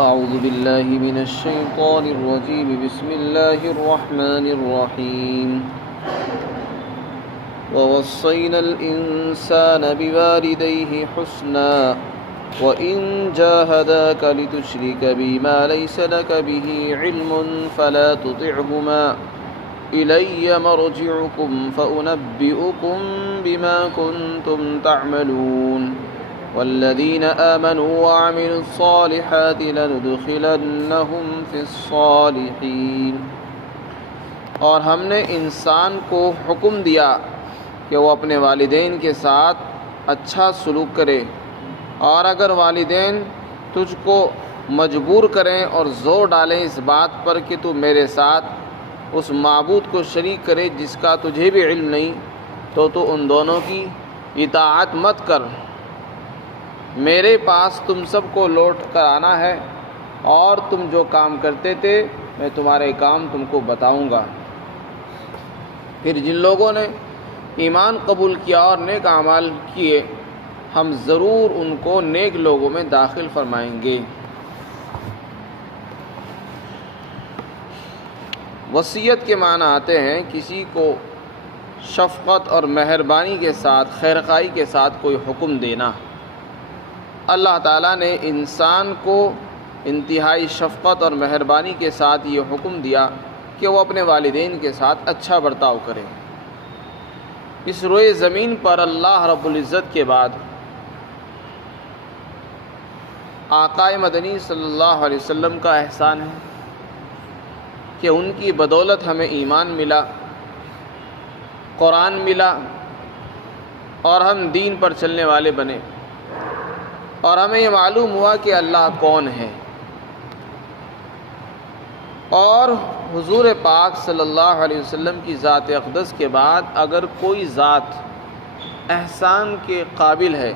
أعوذ بالله من الشيطان الرجيم بسم الله الرحمن الرحيم ووصينا الإنسان بوالديه حسنا وإن جاهداك لتشرك بي ما ليس لك به علم فلا تطعهما إلي مرجعكم فأنبئكم بما كنتم تعملون والذين آمنوا وعملوا الصالحات لندخلنهم في الصالحين۔ اور ہم نے انسان کو حکم دیا کہ وہ اپنے والدین کے ساتھ اچھا سلوک کرے، اور اگر والدین تجھ کو مجبور کریں اور زور ڈالیں اس بات پر کہ تو میرے ساتھ اس معبود کو شریک کرے جس کا تجھے بھی علم نہیں، تو ان دونوں کی اطاعت مت کر۔ میرے پاس تم سب کو لوٹ کر آنا ہے، اور تم جو کام کرتے تھے میں تمہارے کام تم کو بتاؤں گا۔ پھر جن لوگوں نے ایمان قبول کیا اور نیک اعمال کیے، ہم ضرور ان کو نیک لوگوں میں داخل فرمائیں گے۔ وصیت کے معنی آتے ہیں کسی کو شفقت اور مہربانی کے ساتھ، خیرخواہی کے ساتھ کوئی حکم دینا۔ اللہ تعالیٰ نے انسان کو انتہائی شفقت اور مہربانی کے ساتھ یہ حکم دیا کہ وہ اپنے والدین کے ساتھ اچھا برتاؤ کرے۔ اس روئے زمین پر اللہ رب العزت کے بعد آقا مدنی صلی اللہ علیہ وسلم کا احسان ہے کہ ان کی بدولت ہمیں ایمان ملا، قرآن ملا، اور ہم دین پر چلنے والے بنے، اور ہمیں یہ معلوم ہوا کہ اللہ کون ہے۔ اور حضور پاک صلی اللہ علیہ وسلم کی ذات اقدس کے بعد اگر کوئی ذات احسان کے قابل ہے،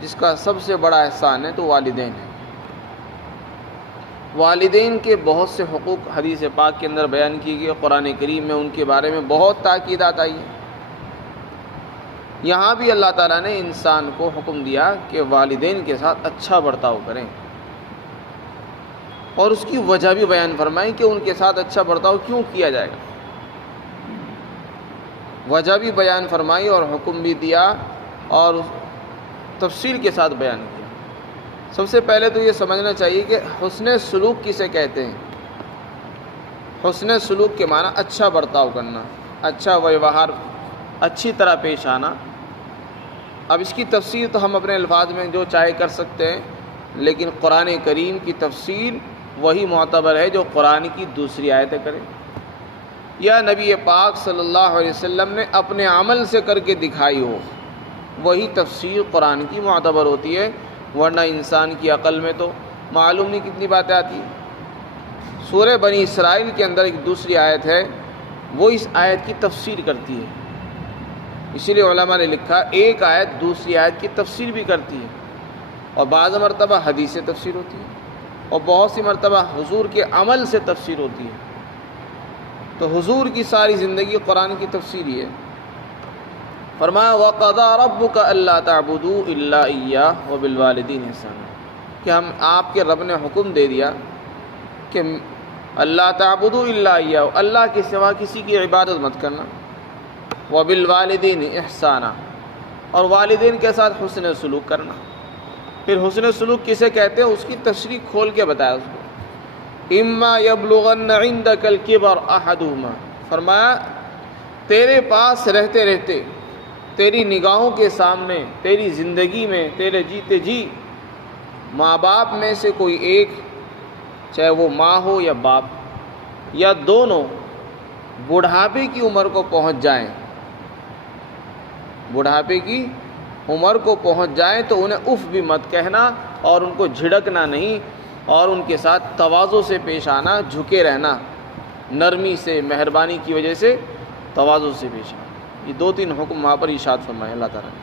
جس کا سب سے بڑا احسان ہے، تو والدین ہے۔ والدین کے بہت سے حقوق حدیث پاک کے اندر بیان کی گئی، قرآن کریم میں ان کے بارے میں بہت تاکیدات آئی ہیں۔ یہاں بھی اللہ تعالیٰ نے انسان کو حکم دیا کہ والدین کے ساتھ اچھا برتاؤ کریں، اور اس کی وجہ بھی بیان فرمائی کہ ان کے ساتھ اچھا برتاؤ کیوں کیا جائے گا۔ وجہ بھی بیان فرمائی اور حکم بھی دیا اور تفصیل کے ساتھ بیان کیا۔ سب سے پہلے تو یہ سمجھنا چاہیے کہ حسن سلوک کسے کہتے ہیں۔ حسن سلوک کے معنی اچھا برتاؤ کرنا، اچھا ویوہار، اچھی طرح پیش آنا۔ اب اس کی تفسیر تو ہم اپنے الفاظ میں جو چاہے کر سکتے ہیں، لیکن قرآن کریم کی تفسیر وہی معتبر ہے جو قرآن کی دوسری آیتیں کرے، یا نبی پاک صلی اللہ علیہ وسلم نے اپنے عمل سے کر کے دکھائی ہو، وہی تفسیر قرآن کی معتبر ہوتی ہے، ورنہ انسان کی عقل میں تو معلوم نہیں کتنی باتیں آتی ہیں۔ سورہ بنی اسرائیل کے اندر ایک دوسری آیت ہے، وہ اس آیت کی تفسیر کرتی ہے۔ اسی لیے علماء نے لکھا ایک آیت دوسری آیت کی تفسیر بھی کرتی ہے، اور بعض مرتبہ حدیث سے تفسیر ہوتی ہے، اور بہت سی مرتبہ حضور کے عمل سے تفسیر ہوتی ہے۔ تو حضور کی ساری زندگی قرآن کی تفسیر ہی ہے۔ فرمایا وَقَضَىٰ رَبُّكَ أَلَّا تَعْبُدُوا إِلَّا إِيَّاهُ وَبِالْوَالِدَيْنِ إِحْسَانًا، کہ آپ کے رب نے حکم دے دیا کہ اللہ تعبدوا الا إِيَّاهُ، اللہ کے سوا کسی کی عبادت مت کرنا، وَبِالْوَالِدَيْنِ إِحْسَانًا، اور والدین کے ساتھ حسن سلوک کرنا۔ پھر حسن سلوک کسے کہتے ہیں اس کی تشریح کھول کے بتایا اس کو۔ اما یبلغن عندک الکبر احدہما، فرمایا تیرے پاس رہتے رہتے، تیری نگاہوں کے سامنے، تیری زندگی میں، تیرے جیتے جی ماں باپ میں سے کوئی ایک، چاہے وہ ماں ہو یا باپ، یا دونوں بڑھاپے کی عمر کو پہنچ جائیں، بڑھاپے کی عمر کو پہنچ جائیں تو انہیں اف بھی مت کہنا، اور ان کو جھڑکنا نہیں، اور ان کے ساتھ تواضع سے پیش آنا، جھکے رہنا، نرمی سے، مہربانی کی وجہ سے تواضع سے پیش آنا۔ یہ دو تین حکم وہاں پر ارشاد فرمائے اللہ تعالیٰ نے،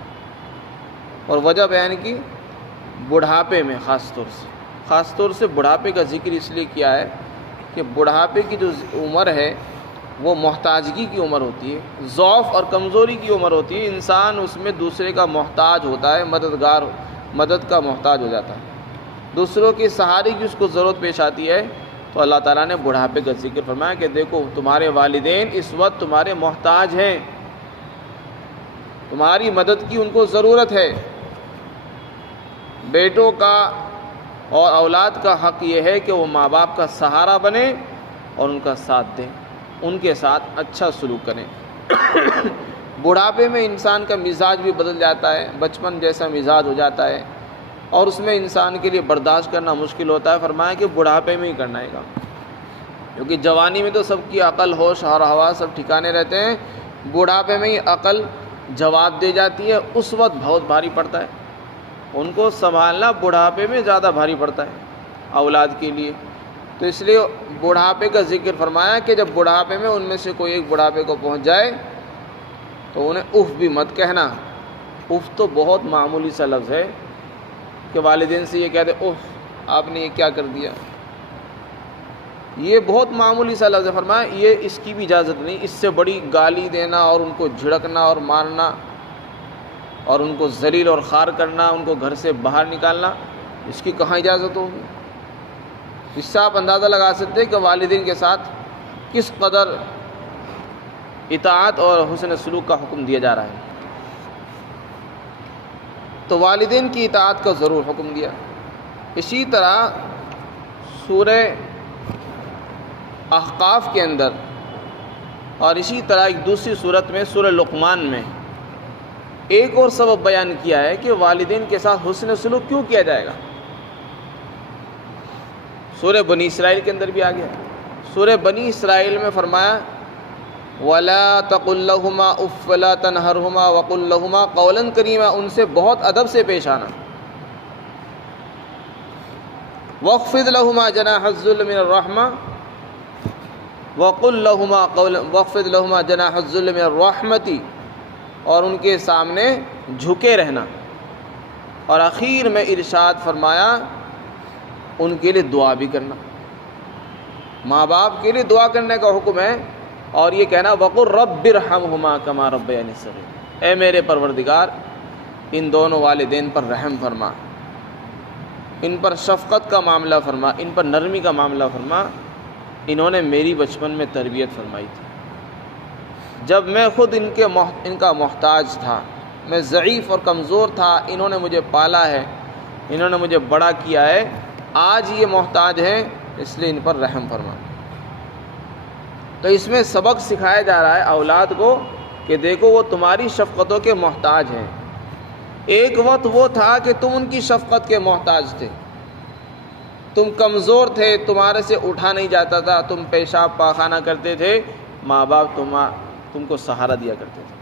اور وجہ بیان کی بڑھاپے میں خاص طور سے بڑھاپے کا ذکر اس لیے کیا ہے کہ بڑھاپے کی جو عمر ہے وہ محتاجگی کی عمر ہوتی ہے، ضعف اور کمزوری کی عمر ہوتی ہے۔ انسان اس میں دوسرے کا محتاج ہوتا ہے، مدد کا محتاج ہو جاتا ہے، دوسروں کے سہارے کی اس کو ضرورت پیش آتی ہے، تو اللہ تعالیٰ نے بڑھاپے کا ذکر فرمایا کہ دیکھو تمہارے والدین اس وقت تمہارے محتاج ہیں، تمہاری مدد کی ان کو ضرورت ہے۔ بیٹوں کا اور اولاد کا حق یہ ہے کہ وہ ماں باپ کا سہارا بنے اور ان کا ساتھ دیں، ان کے ساتھ اچھا سلوک کریں۔ بڑھاپے میں انسان کا مزاج بھی بدل جاتا ہے، بچپن جیسا مزاج ہو جاتا ہے، اور اس میں انسان کے لیے برداشت کرنا مشکل ہوتا ہے۔ فرمایا کہ بڑھاپے میں ہی کرنا ہے گا، کیونکہ جوانی میں تو سب کی عقل، ہوش اور حواس سب ٹھکانے رہتے ہیں، بڑھاپے میں ہی عقل جواب دے جاتی ہے، اس وقت بہت بھاری پڑتا ہے، ان کو سنبھالنا بڑھاپے میں زیادہ بھاری پڑتا ہے اولاد کے لیے۔ تو اس لیے بڑھاپے کا ذکر فرمایا کہ جب بڑھاپے میں ان میں سے کوئی ایک بڑھاپے کو پہنچ جائے تو انہیں اف بھی مت کہنا۔ اف تو بہت معمولی سا لفظ ہے کہ والدین سے یہ کہتے اف آپ نے یہ کیا کر دیا، یہ بہت معمولی سا لفظ ہے۔ فرمایا یہ اس کی بھی اجازت نہیں، اس سے بڑی گالی دینا اور ان کو جھڑکنا اور مارنا اور ان کو ذلیل اور خوار کرنا، ان کو گھر سے باہر نکالنا، اس کی کہاں اجازت ہوگی؟ اس سے آپ اندازہ لگا سکتے ہیں کہ والدین کے ساتھ کس قدر اطاعت اور حسن سلوک کا حکم دیا جا رہا ہے۔ تو والدین کی اطاعت کا ضرور حکم دیا۔ اسی طرح سورہ احقاف کے اندر اور اسی طرح ایک دوسری صورت میں سورہ لقمان میں ایک اور سبب بیان کیا ہے کہ والدین کے ساتھ حسن سلوک کیوں کیا جائے گا۔ سورہ بنی اسرائیل کے اندر بھی آ گیا۔ سورہ بنی اسرائیل میں فرمایا وَلَا تَقُلْ لَهُمَا اُفٍّ وَلَا تَنْهَرْهُمَا وَقُلْ لَهُمَا قَوْلًا كَرِيمًا، ان سے بہت ادب سے پیش آنا۔ وَاخْفِضْ لَهُمَا جَنَاحَ الذُّلِّ مِنَ الرَّحْمَةِ وَقُلْ لَهُمَا قَوْلًا وَاخْفِضْ لَهُمَا جَنَاحَ الذُّلِّ مِنَ الرَّحْمَةِ، اور ان کے سامنے جھکے رہنا۔ اور آخر میں ارشاد فرمایا ان کے لیے دعا بھی کرنا، ماں باپ کے لیے دعا کرنے کا حکم ہے، اور یہ کہنا وَقُلْ رَبِّ ارْحَمْهُمَا كَمَا رَبَّيَانِي صَغِيرًا، اے میرے پروردگار ان دونوں والدین پر رحم فرما، ان پر شفقت کا معاملہ فرما، ان پر نرمی کا معاملہ فرما، انہوں نے میری بچپن میں تربیت فرمائی تھی، جب میں خود ان کا محتاج تھا، میں ضعیف اور کمزور تھا، انہوں نے مجھے پالا ہے، انہوں نے مجھے بڑا کیا ہے، آج یہ محتاج ہیں، اس لیے ان پر رحم فرما۔ تو اس میں سبق سکھایا جا رہا ہے اولاد کو کہ دیکھو وہ تمہاری شفقتوں کے محتاج ہیں۔ ایک وقت وہ تھا کہ تم ان کی شفقت کے محتاج تھے، تم کمزور تھے، تمہارے سے اٹھا نہیں جاتا تھا، تم پیشاب پاخانہ کرتے تھے، ماں باپ تم کو سہارا دیا کرتے تھے،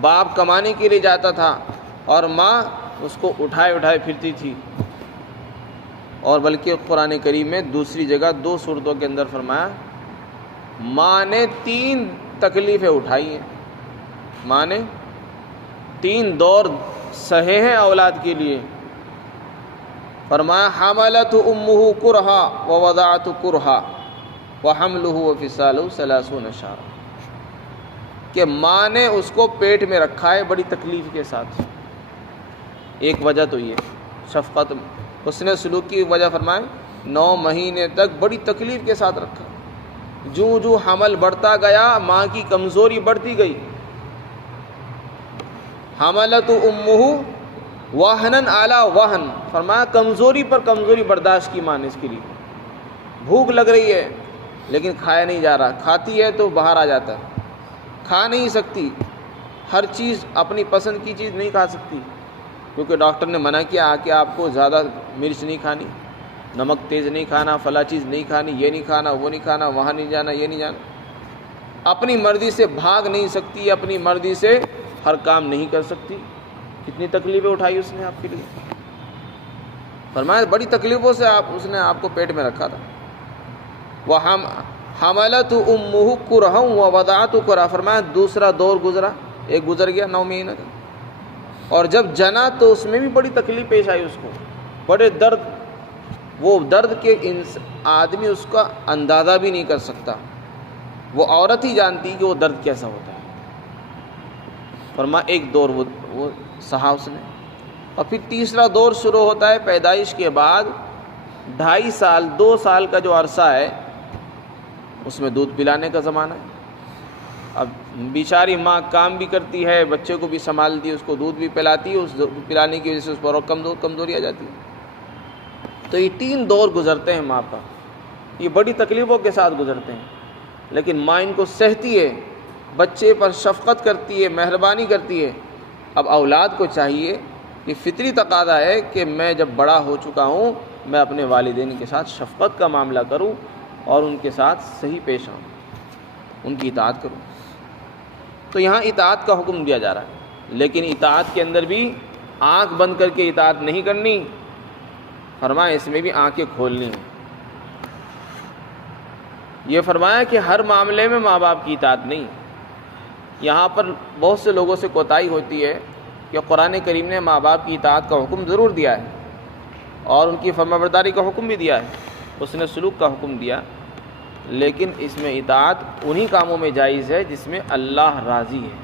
باپ کمانے کے لیے جاتا تھا اور ماں اس کو اٹھائے پھرتی تھی۔ اور بلکہ قرآن کریم میں دوسری جگہ 2 صورتوں کے اندر فرمایا ماں نے 3 تکلیفیں اٹھائی ہیں، ماں نے 3 دور سہے ہیں اولاد کے لیے۔ فرمایا حملت امہ کرہا ووضعت کرہا وحملہ وفصالہ 30 شہرا، کہ ماں نے اس کو پیٹ میں رکھا ہے بڑی تکلیف کے ساتھ۔ ایک وجہ تو یہ شفقت حسن سلوک کی وجہ فرمائے 9 مہینے تک بڑی تکلیف کے ساتھ رکھا، جو حمل بڑھتا گیا ماں کی کمزوری بڑھتی گئی۔ حملت امہ وہنن علی وہن، فرمایا کمزوری پر کمزوری برداشت کی ماں نے اس کے لیے۔ بھوک لگ رہی ہے لیکن کھایا نہیں جا رہا، کھاتی ہے تو باہر آ جاتا ہے، کھا نہیں سکتی، ہر چیز اپنی پسند کی چیز نہیں کھا سکتی، کیونکہ ڈاکٹر نے منع کیا کہ آپ کو زیادہ مرچ نہیں کھانی، نمک تیز نہیں کھانا، فلاں چیز نہیں کھانی، یہ نہیں کھانا، وہ نہیں کھانا، وہاں نہیں جانا، یہ نہیں جانا۔ اپنی مرضی سے بھاگ نہیں سکتی، اپنی مرضی سے ہر کام نہیں کر سکتی۔ کتنی تکلیفیں اٹھائی اس نے آپ کے لیے، فرمایا بڑی تکلیفوں سے اس نے آپ کو پیٹ میں رکھا تھا۔ حملت امہ کرہا ووضعت کرہا، فرمایا دوسرا دور گزرا، ایک گزر گیا 9 مہینہ کا، اور جب جنا تو اس میں بھی بڑی تکلیف پیش آئی اس کو، بڑے درد، وہ درد کے آدمی اس کا اندازہ بھی نہیں کر سکتا، وہ عورت ہی جانتی کہ وہ درد کیسا ہوتا ہے۔ فرمایا ایک دور وہ سہا اس نے، اور پھر تیسرا دور شروع ہوتا ہے پیدائش کے بعد 2.5 سال 2 سال کا جو عرصہ ہے اس میں دودھ پلانے کا زمانہ ہے۔ اب بیچاری ماں کام بھی کرتی ہے، بچے کو بھی سنبھالتی ہے، اس کو دودھ بھی پلاتی ہے، اس پلانے کی وجہ سے اس پر اور کمزوری آ جاتی ہے۔ تو یہ 3 دور گزرتے ہیں ماں پر، یہ بڑی تکلیفوں کے ساتھ گزرتے ہیں، لیکن ماں ان کو سہتی ہے، بچے پر شفقت کرتی ہے، مہربانی کرتی ہے۔ اب اولاد کو چاہیے، یہ فطری تقاضا ہے کہ میں جب بڑا ہو چکا ہوں میں اپنے والدین کے ساتھ شفقت کا معاملہ کروں اور ان کے ساتھ صحیح پیش آؤں، ان کی اطاعت کروں۔ تو یہاں اطاعت کا حکم دیا جا رہا ہے، لیکن اطاعت کے اندر بھی آنکھ بند کر کے اطاعت نہیں کرنی، فرمایا اس میں بھی آنکھیں کھولنی ہیں۔ یہ فرمایا کہ ہر معاملے میں ماں باپ کی اطاعت نہیں۔ یہاں پر بہت سے لوگوں سے کوتاہی ہوتی ہے کہ قرآن کریم نے ماں باپ کی اطاعت کا حکم ضرور دیا ہے اور ان کی فرمانبرداری کا حکم بھی دیا ہے، اس نے سلوک کا حکم دیا، لیکن اس میں اطاعت انہی کاموں میں جائز ہے جس میں اللہ راضی ہے۔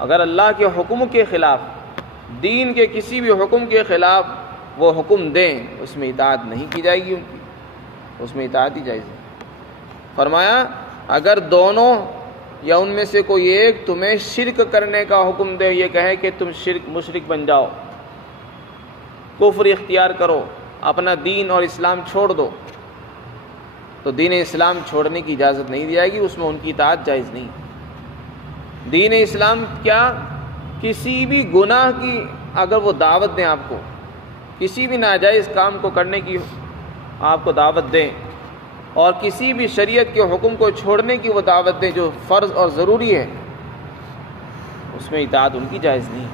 اگر اللہ کے حکم کے خلاف، دین کے کسی بھی حکم کے خلاف وہ حکم دیں، اس میں اطاعت نہیں کی جائے گی، ان کی اس میں اطاعت ہی جائز ہے۔ فرمایا اگر دونوں یا ان میں سے کوئی ایک تمہیں شرک کرنے کا حکم دے، یہ کہے کہ تم مشرک بن جاؤ، کفر اختیار کرو، اپنا دین اور اسلام چھوڑ دو، تو دین اسلام چھوڑنے کی اجازت نہیں دی جائے گی، اس میں ان کی اطاعت جائز نہیں۔ دین اسلام کیا؟ کسی بھی گناہ کی اگر وہ دعوت دیں، آپ کو کسی بھی ناجائز کام کو کرنے کی آپ کو دعوت دیں، اور کسی بھی شریعت کے حکم کو چھوڑنے کی وہ دعوت دیں جو فرض اور ضروری ہے، اس میں اطاعت ان کی جائز نہیں۔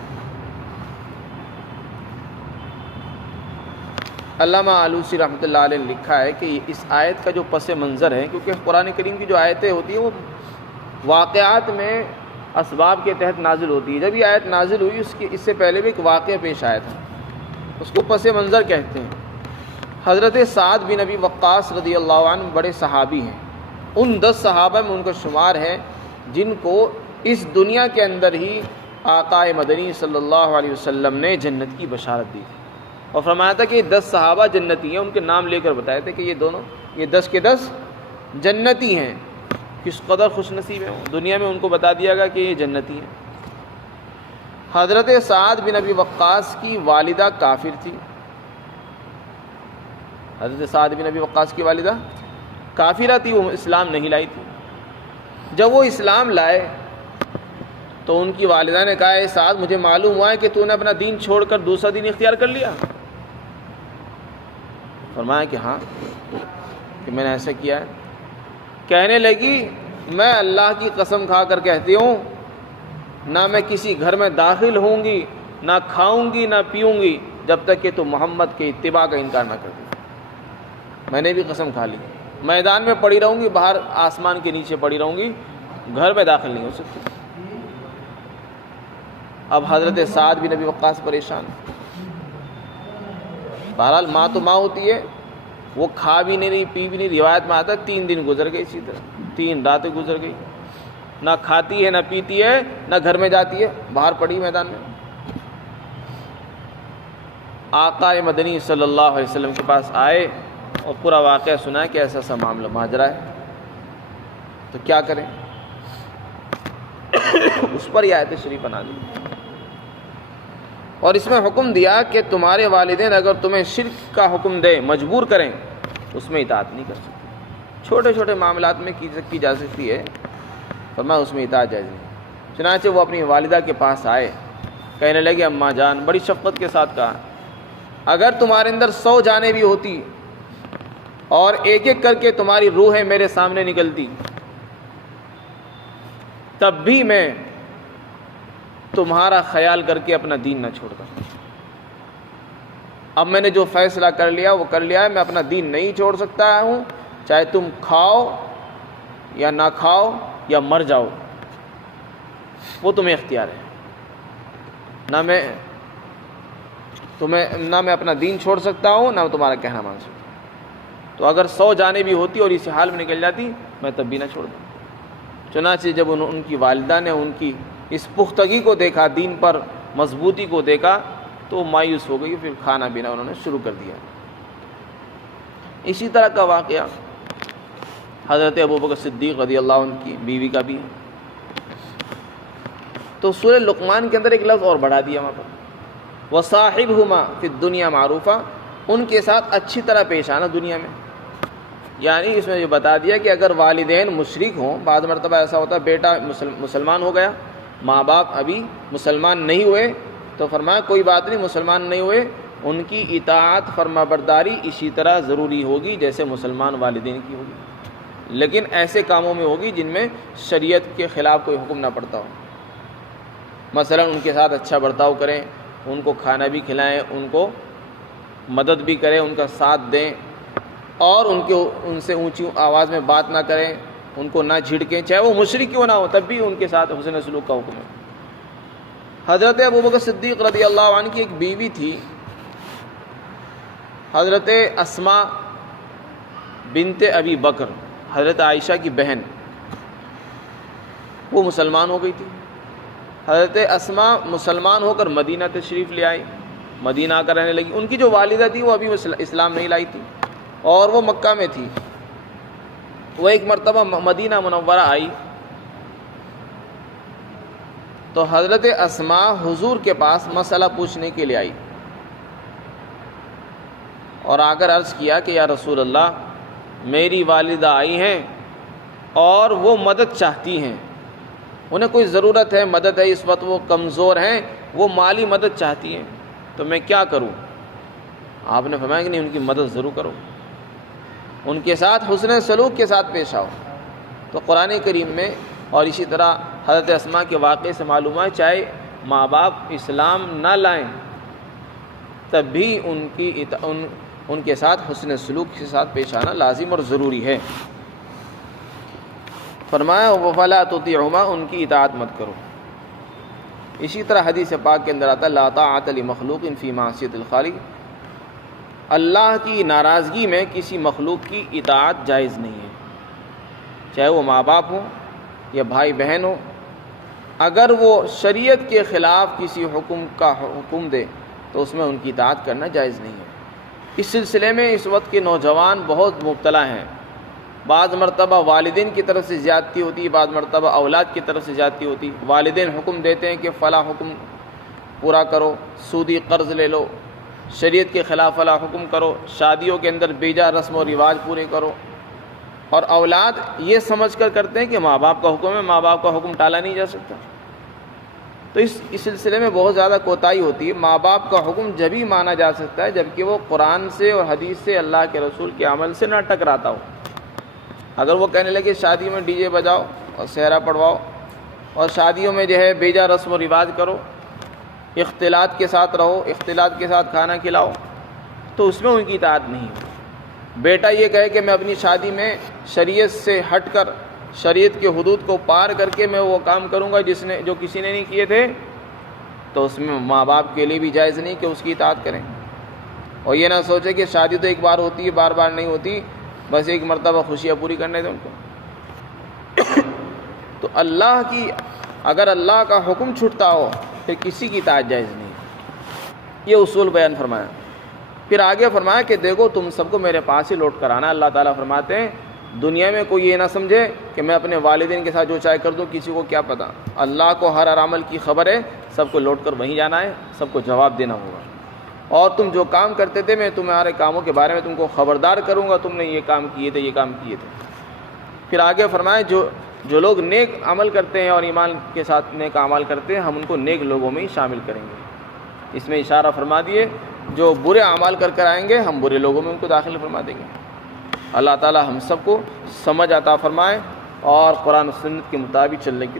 علامہ آلوسی رحمۃ اللہ علیہ نے لکھا ہے کہ اس آیت کا جو پس منظر ہے، کیونکہ قرآن کریم کی جو آیتیں ہوتی ہیں وہ واقعات میں اسباب کے تحت نازل ہوتی ہے۔ جب یہ آیت نازل ہوئی اس سے پہلے بھی ایک واقعہ پیش آیا تھا، اس کو پس منظر کہتے ہیں۔ حضرت سعد بن ابی وقاص رضی اللہ عنہ بڑے صحابی ہیں، ان 10 صحابہ میں ان کا شمار ہے جن کو اس دنیا کے اندر ہی آقا مدنی صلی اللہ علیہ وسلم نے جنت کی بشارت دی تھی، اور فرمایا تھا کہ یہ 10 صحابہ جنتی ہیں، ان کے نام لے کر بتائے تھے کہ یہ 10 کے 10 جنتی ہیں۔ کس قدر خوش نصیب ہیں، دنیا میں ان کو بتا دیا گیا کہ یہ جنتی ہیں۔ حضرت سعد بن ابی وقاص کی والدہ کافر تھی، حضرت سعد بن ابی وقاص کی والدہ کافرہ تھی، وہ اسلام نہیں لائی تھی۔ جب وہ اسلام لائے تو ان کی والدہ نے کہا، اے سعد مجھے معلوم ہوا ہے کہ تو نے اپنا دین چھوڑ کر دوسرا دین اختیار کر لیا۔ فرمایا کہ ہاں، کہ میں نے ایسا کیا ہے۔ کہنے لگی میں اللہ کی قسم کھا کر کہتی ہوں، نہ میں کسی گھر میں داخل ہوں گی، نہ کھاؤں گی، نہ پیوں گی، جب تک کہ تو محمد کے اتباع کا انکار نہ کر دے۔ میں نے بھی قسم کھا لی، میدان میں پڑی رہوں گی، باہر آسمان کے نیچے پڑی رہوں گی، گھر میں داخل نہیں ہو سکتی۔ اب حضرت سعد بن ابی وقاص پریشان۔ بہرحال ماں تو ماں ہوتی ہے، وہ کھا بھی نہیں رہی، پی بھی نہیں، روایت میں آتا ہے 3 دن گزر گئے، اسی طرح 3 راتیں گزر گئی، نہ کھاتی ہے، نہ پیتی ہے، نہ گھر میں جاتی ہے، باہر پڑی میدان میں۔ آقا مدنی صلی اللہ علیہ وسلم کے پاس آئے اور پورا واقعہ سنا کہ ایسا ایسا معاملہ ماجرا ہے، تو کیا کریں؟ اس پر یہ آیت شریف بنا دی اور اس میں حکم دیا کہ تمہارے والدین اگر تمہیں شرک کا حکم دیں، مجبور کریں، اس میں اطاعت نہیں کر سکتے۔ چھوٹے چھوٹے معاملات میں کی جا سکتی ہے، فرمایا اس میں اطاعت جائز نہیں۔ چنانچہ وہ اپنی والدہ کے پاس آئے، کہنے لگے اماں جان، بڑی شفقت کے ساتھ کہا، اگر تمہارے اندر 100 جانیں بھی ہوتی اور ایک ایک کر کے تمہاری روحیں میرے سامنے نکلتی، تب بھی میں تمہارا خیال کر کے اپنا دین نہ چھوڑتا۔ اب میں نے جو فیصلہ کر لیا وہ کر لیا ہے، میں اپنا دین نہیں چھوڑ سکتا ہوں، چاہے تم کھاؤ یا نہ کھاؤ یا مر جاؤ، وہ تمہیں اختیار ہے۔ نہ میں اپنا دین چھوڑ سکتا ہوں، نہ میں تمہارا کہنا مان سکتا ہوں۔ تو اگر 100 جانیں بھی ہوتی اور اسی حال میں نکل جاتی، میں تب بھی نہ چھوڑ دوں۔ چنانچہ جب ان کی والدہ نے ان کی اس پختگی کو دیکھا، دین پر مضبوطی کو دیکھا، تو مایوس ہو گئی، پھر کھانا پینا انہوں نے شروع کر دیا۔ اسی طرح کا واقعہ حضرت ابوبکر صدیق رضی اللہ عنہ کی بیوی کا بھی ہے۔ تو سورہ لقمان کے اندر ایک لفظ اور بڑھا دیا وہاں پر، وصاحبہما فی الدنیا معروفا، ان کے ساتھ اچھی طرح پیش آنا دنیا میں۔ یعنی اس میں یہ بتا دیا کہ اگر والدین مشرک ہوں، بعض مرتبہ ایسا ہوتا ہے بیٹا مسلمان ہو گیا، ماں باپ ابھی مسلمان نہیں ہوئے، تو فرمایا کوئی بات نہیں، مسلمان نہیں ہوئے، ان کی اطاعت فرما برداری اسی طرح ضروری ہوگی جیسے مسلمان والدین کی ہوگی، لیکن ایسے کاموں میں ہوگی جن میں شریعت کے خلاف کوئی حکم نہ پڑتا ہو۔ مثلا ان کے ساتھ اچھا برتاؤ کریں، ان کو کھانا بھی کھلائیں، ان کو مدد بھی کریں، ان کا ساتھ دیں، اور ان سے اونچی آواز میں بات نہ کریں، ان کو نہ جھڑکیں، چاہے وہ مشرک کیوں نہ ہو، تب بھی ان کے ساتھ حسن سلوک کا حکم ہے۔ حضرت ابوبکر صدیق رضی اللہ عنہ کی ایک بیوی تھی، حضرت اسماء بنت ابی بکر، حضرت عائشہ کی بہن، وہ مسلمان ہو گئی تھی۔ حضرت اسماء مسلمان ہو کر مدینہ تشریف لے آئی، مدینہ آ کر رہنے لگی۔ ان کی جو والدہ تھی وہ ابھی اسلام نہیں لائی تھی اور وہ مکہ میں تھی۔ وہ ایک مرتبہ مدینہ منورہ آئی تو حضرت اسماء حضور کے پاس مسئلہ پوچھنے کے لیے آئی اور آ کر عرض کیا کہ یا رسول اللہ، میری والدہ آئی ہیں اور وہ مدد چاہتی ہیں، انہیں کوئی ضرورت ہے، مدد ہے، اس وقت وہ کمزور ہیں، وہ مالی مدد چاہتی ہیں، تو میں کیا کروں؟ آپ نے فرمایا کہ نہیں، ان کی مدد ضرور کرو، ان کے ساتھ حسن سلوک کے ساتھ پیش آؤ۔ تو قرآن کریم میں اور اسی طرح حضرت اسماء کے واقعے سے معلوم ہے چاہے ماں باپ اسلام نہ لائیں تب بھی ان کے ساتھ حسن سلوک کے ساتھ پیش آنا لازم اور ضروری ہے۔ فرمایا وَفَلَا تُطِعْهُمَا، ان کی اطاعت مت کرو۔ اسی طرح حدیث پاک کے اندر آتا ہے لا طاعۃ لمخلوق فی معصیۃ الخالق، اللہ کی ناراضگی میں کسی مخلوق کی اطاعت جائز نہیں ہے، چاہے وہ ماں باپ ہوں یا بھائی بہن ہو، اگر وہ شریعت کے خلاف کسی حکم کا حکم دے تو اس میں ان کی اطاعت کرنا جائز نہیں ہے۔ اس سلسلے میں اس وقت کے نوجوان بہت مبتلا ہیں، بعض مرتبہ والدین کی طرف سے زیادتی ہوتی ہے، بعض مرتبہ اولاد کی طرف سے زیادتی ہوتی ہے۔ والدین حکم دیتے ہیں کہ فلاں حکم پورا کرو، سودی قرض لے لو، شریعت کے خلاف فلاں حکم کرو، شادیوں کے اندر بیجا رسم و رواج پورے کرو، اور اولاد یہ سمجھ کر کرتے ہیں کہ ماں باپ کا حکم ہے، ماں باپ کا حکم ٹالا نہیں جا سکتا۔ تو اس سلسلے میں بہت زیادہ کوتاہی ہوتی ہے۔ ماں باپ کا حکم جبھی مانا جا سکتا ہے جبکہ وہ قرآن سے اور حدیث سے، اللہ کے رسول کے عمل سے نہ ٹکراتا ہو۔ اگر وہ کہنے لگے شادی میں ڈی جے بجاؤ اور صحرا پڑھواؤ اور شادیوں میں جو ہے بیجا رسم و رواج کرو، اختلاط کے ساتھ رہو، اختلاط کے ساتھ کھانا کھلاؤ، تو اس میں ان کی اطاعت نہیں ہو۔ بیٹا یہ کہے کہ میں اپنی شادی میں شریعت سے ہٹ کر، شریعت کے حدود کو پار کر کے میں وہ کام کروں گا جو کسی نے نہیں کیے تھے، تو اس میں ماں باپ کے لیے بھی جائز نہیں کہ اس کی اطاعت کریں۔ اور یہ نہ سوچے کہ شادی تو ایک بار ہوتی ہے، بار بار نہیں ہوتی، بس ایک مرتبہ خوشیاں پوری کرنے دیں ان کو۔ تو اگر اللہ کا حکم چھوٹتا ہو پھر کسی کی اطاعت جائز نہیں، یہ اصول بیان فرمایا۔ پھر آگے فرمایا کہ دیکھو تم سب کو میرے پاس ہی لوٹ کر آنا۔ اللہ تعالیٰ فرماتے ہیں دنیا میں کوئی یہ نہ سمجھے کہ میں اپنے والدین کے ساتھ جو چاہے کر دوں، کسی کو کیا پتہ۔ اللہ کو ہر عمل کی خبر ہے، سب کو لوٹ کر وہیں جانا ہے، سب کو جواب دینا ہوگا۔ اور تم جو کام کرتے تھے میں تمہارے کاموں کے بارے میں تم کو خبردار کروں گا، تم نے یہ کام کیے تھے، یہ کام کیے تھے۔ پھر آگے فرمایا جو لوگ نیک عمل کرتے ہیں اور ایمان کے ساتھ نیک اعمال کرتے ہیں، ہم ان کو نیک لوگوں میں ہی شامل کریں گے۔ اس میں اشارہ فرما دیے جو برے اعمال کر آئیں گے ہم برے لوگوں میں ان کو داخل فرما دیں گے۔ اللہ تعالی ہم سب کو سمجھ عطا فرمائے اور قرآن و سنت کے مطابق چلنے کی